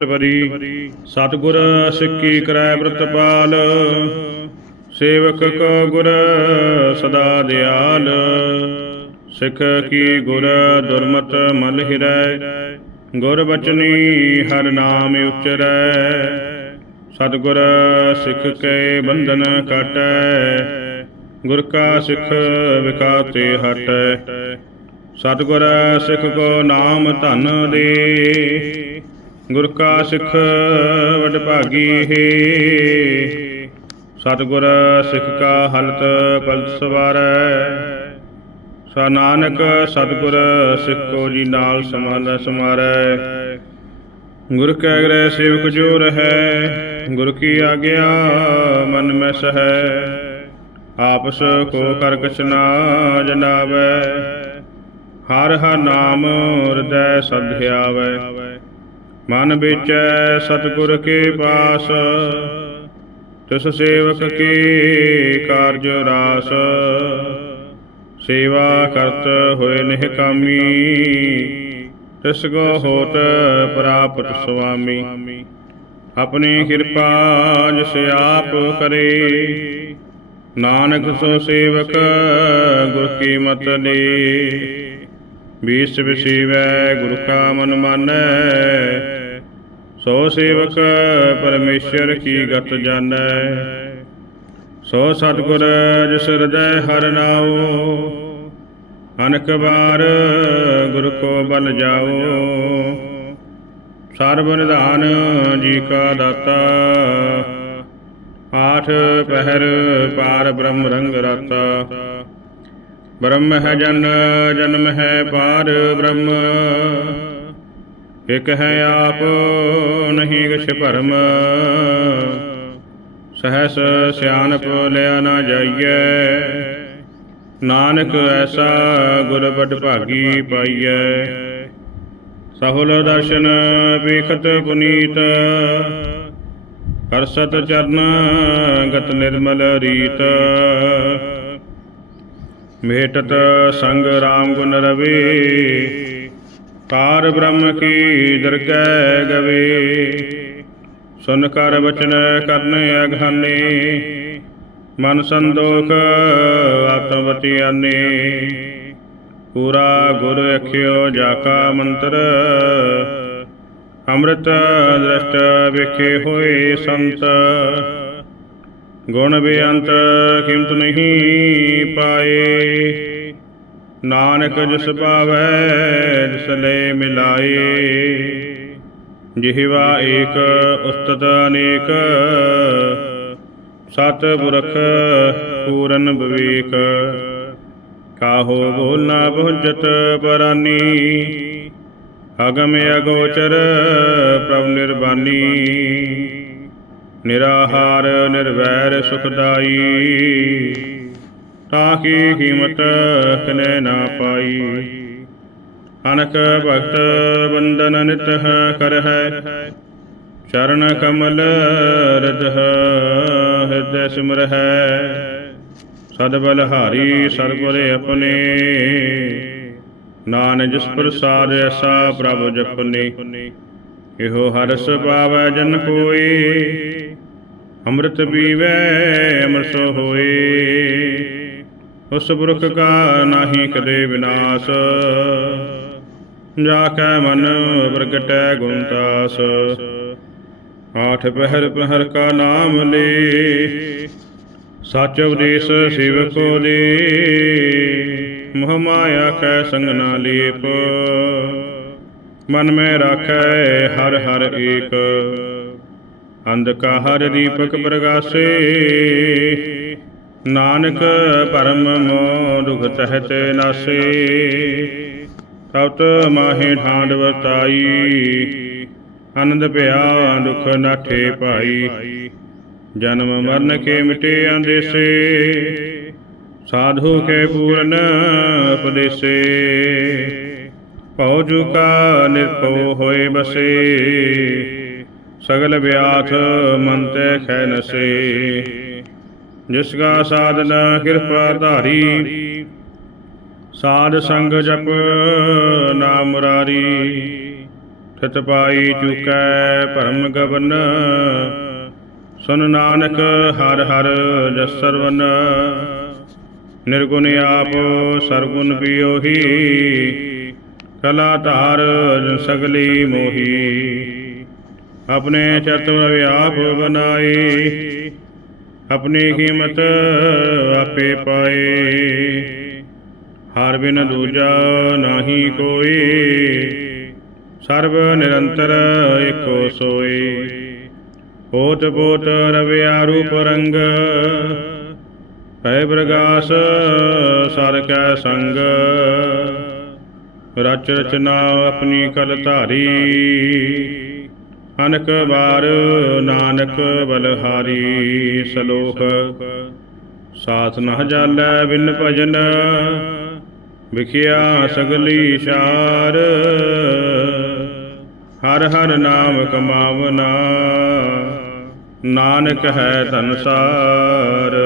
ਵਰੀ ਸਤਿਗੁਰ ਸਿੱਖੀ ਕਰੈ ਪ੍ਰਤਪਾਲ, ਸੇਵਕ ਕੋ ਗੁਰ ਸਦਾ ਦਿਆਲ, ਸਿੱਖ ਕੀ ਗੁਰ ਦੁਰਮਤ ਮਲ ਹਿਰੈ, ਗੁਰ ਬਚਨੀ ਹਰ ਨਾਮ ਉਚਰੈ, ਸਤਿਗੁਰ ਸਿੱਖ ਕੇ ਬੰਧਨ ਕਾਟੈ ਗੁਰ ਕਾ ਸਿੱਖ ਵਿਕਾਤੇ ਹਟੈ, ਸਤਿਗੁਰ ਸਿੱਖ ਕੋ ਨਾਮ ਧਨ ਦੇ ਗੁਰ ਕਾ ਸਿੱਖ ਵਡ ਭਾਗੀ ਹੈ। ਸਤਿਗੁਰ ਸਿੱਖ ਕਾ ਹਲਤ ਪਲਤ ਸਵਾਰੈ। ਸਾ ਨਾਨਕ ਸਤਿਗੁਰ ਸਿੱਖੋ ਜੀ ਨਾਲ ਸਮਾਨ ਸਮਾਰੈ। ਗੁਰ ਕੈ ਗ੍ਰਹਿ ਸੇਵਕ ਜੋ ਰਹੈ, ਗੁਰ ਕੀ ਆਗਿਆ ਮਨ ਮੈਂ ਸਹੈ। ਆਪਸ ਕੋ ਕਰ ਕਛ ਨਾ ਜਨਾਵੈ। ਹਰ ਹਰ ਨਾਮ ਹਿਰਦੈ ਸਧਿਆਵੈ ਮਨ ਵਿੱਚ ਸਤਿਗੁਰ ਕੇ ਪਾਸ ਤਿਸ ਸੇਵਕ ਕੀ ਕਾਰਜ ਰਾਸ। ਸੇਵਾ ਕਰਤ ਹੋਏ ਨਿਹ ਕਾਮੀ, ਤਿਸ ਕੋ ਹੋਤ ਪ੍ਰਾਪਤ ਸੁਆਮੀ। ਆਪਣੀ ਕਿਰਪਾ ਜਿਸ ਆਪ ਕਰੇ, ਨਾਨਕ ਸੋ ਸੇਵਕ ਗੁਰ ਕੀ ਮਤ ਲੇ। ਬੀਸ ਵਿਸੀਵੈ ਗੁਰ ਕਾ ਮਨ ਮਾਨੈ ਸੋ ਸੇਵਕ ਪਰਮੇਸ਼ਰ ਕੀ ਗਤ ਜਾਣੈ? ਸੋ ਸਤਿਗੁਰ ਜਿਸ ਹਿਰਦੈ ਹਰਿ ਨਾਉ, ਅਨਕ ਬਾਰ ਗੁਰ ਕੋ ਬਲ ਜਾਓ ਸਰਬ ਨਿਧਾਨ ਜੀ ਕਾ ਦਾਤਾ, ਆਠ ਪਹਿਰ ਪਾਰ ਬ੍ਰਹਮ ਰੰਗ ਰਾਤਾ। ਬ੍ਰਹਮ ਹੈ ਜਨ, ਜਨਮ ਹੈ ਪਾਰ ਬ੍ਰਹਮ। ਇਕ ਹੈ ਆਪ, ਨਹੀਂ ਕਿਛ ਭਰਮ। ਸਹਸ ਸਿਆਣਪ ਲਿਆ ਨਾ ਜਾਈਐ। ਨਾਨਕ ਐਸਾ ਗੁਰ ਬਡ ਭਾਗੀ ਪਾਈਐ। ਸਹੁਲ ਦਰਸ਼ਨ ਵੇਖਤ ਪੁਨੀਤ। ਕਰਸਤ ਚਰਨ ਗਤ ਨਿਰਮਲ ਰੀਤ। ਮੇਟਤ ਸੰਗ ਰਾਮ ਗੁਣ ਰਵੇ। ਤਾਰ ਬ੍ਰਹਮ ਕੀ ਦਰਗਹਿ ਗਵੇ। ਸੁਨ ਕਰ ਬਚਨ ਕਰਨੇ ਅਗਾਨੇ ਮਨ ਸੰਦੋਖ ਆਤਮਵਤੀ ਆਨੇ ਪੂਰਾ ਗੁਰ ਅਖਿਓ ਜਾ ਕਾ ਮੰਤਰ, ਅੰਮ੍ਰਿਤ ਦ੍ਰਿਸ਼ਟ ਵੇਖੇ ਹੋਏ ਸੰਤ। ਗੁਣ ਬੇਅੰਤ ਕੀਮਤ ਨਹੀਂ ਪਾਏ। ਨਾਨਕ ਜਿਸ ਭਾਵੈ ਜਿਸ ਲੈ ਮਿਲਾਏ। ਜਿਹਵਾ ਏਕ, ਉਸਤਤ ਅਨੇਕ। ਸਤ ਪੁਰਖ ਪੂਰਨ ਵਿਵੇਕ। ਕਾਹੋ ਬੋਲਣਾ ਪਹੁੰਚਤ ਪਰਾਨੀ। ਅਗਮ ਅਗੋਚਰ ਪ੍ਰਭ ਨਿਰਬਾਨੀ। ਨਿਰਾਹਾਰ, ਨਿਰਵੈਰ, ਸੁਖਦਾਈ। ਤਾਕੀ ਕੀਮਤ ਕਨੇ ਨਾ ਪਾਈ? ਅਨਕ ਭਗਤ ਬੰਦਨ ਨਿਤ ਕਰ ਹੈ ਚਰਨ ਕਮਲ ਰਜਹ ਹਿਰਦੈ ਸਿਮਰ ਹੈ। ਸਦ ਬਲਹਾਰੀ ਸਰਗੁਰੇ ਆਪਣੇ। ਨਾਨਕ ਜਿਸ ਪ੍ਰਸਾਦ ਐਸਾ ਪ੍ਰਭ ਜਪਨੇ। ਇਹੋ ਹਰਸ ਪਾਵੈ ਜਨ ਕੋਏ। ਅੰਮ੍ਰਿਤ ਪੀਵੈ, ਅੰਮ੍ਰਿਤ ਹੋਏ ਉਸ ਪੁਰਖ ਕਾ ਨਾਹੀ ਕਦੇ ਵਿਨਾਸ਼। ਜਾ ਕੈ ਮਨ ਪ੍ਰਗਟੈ ਗੁਣਤਾਸ ਆਠ ਪਹਿਰ ਪਹਿਰ ਕਾ ਨਾਮ ਲੇ। ਸੱਚ ਉਪਦੇਸ਼ ਸੇਵਕੋ ਦੇ ਮੋਹ ਮਾਇਆ ਕੈ ਸੰਗ ਨਾ ਲੀਪ। ਮਨ ਮੈਂ ਰਾਖੈ ਹਰ ਹਰ ਏਕ। ਹਰ ਦੀਪਕ ਪ੍ਰਗਾਸੇ। ਨਾਨਕ ਪਰਮ ਮੋ ਦੁਖ ਤਹਿਤ ਨਾਸੇ। ਸਤ ਮਾਹੇ ਠਾਂਡ ਵਰਤਾਈ ਆਨੰਦ ਭਇਆ ਦੁਖ ਨਾਠੇ ਭਾਈ। ਜਨਮ ਮਰਨ ਕੇ ਮਿਟੇ ਅੰਦੇਸੇ। ਸਾਧੂ ਕੇ ਪੂਰਨ ਉਪਦੇਸੇ। ਭਉ ਜੁਕਾ ਨਿਰਭਉ ਹੋਏ ਬਸੇ। ਸਗਲ ਵਿਆਥ ਮਨ ਤੇ ਖੈ ਨਸੇ। ਜਿਸ ਕਾ ਸਾਧਨਾ ਕਿਰਪਾ ਧਾਰੀ। ਸਾਧ ਸੰਗ ਜਪ ਨਾਮ ਮੁਰਾਰੀ ਤਿਤ ਪਾਈ ਚੁਕੈ ਭਰਮ ਗਵਨ। ਸੁਨ ਨਾਨਕ ਹਰ ਹਰ ਜਸਰਵਨ। ਨਿਰਗੁਣ ਆਪ ਸਰਗੁਣ ਪਿਓਹੀ। ਕਲਾ ਧਾਰ ਸਗਲੀ ਮੋਹੀ। ਆਪਣੇ ਚਤੁਰ ਵਿਆਪ ਬਨਾਈ। ਆਪਣੀ ਕੀਮਤ ਆਪੇ ਪਾਏ। ਹਰ ਬਿਨ ਦੂਜਾ ਨਾਹੀ ਕੋਈ ਸਰਬ ਨਿਰੰਤਰ ਏਕੋ ਸੋਈ ਹੋਤ ਪੋਤ ਰਵਿਆ ਰੂਪ ਰੰਗ। ਭੈ ਪ੍ਰਗਾਸ ਸਰ ਕੈ ਸੰਗ। ਰਚ ਰਚਨਾ ਆਪਣੀ ਕਲ ਧਾਰੀ। ਅਨਕ ਵਾਰ ਨਾਨਕ ਬਲਹਾਰੀ ਸਲੋਕ। ਸਾਥ ਨਾ ਜਾਲੈ ਬਿਨ ਭਜਨ, ਵਿਖਿਆ ਸਗਲੀ ਸ਼ਾਰ। ਹਰ ਹਰ ਨਾਮ ਕਮਾਵਨਾ, ਨਾਨਕ ਹੈ ਧਨਸਾਰ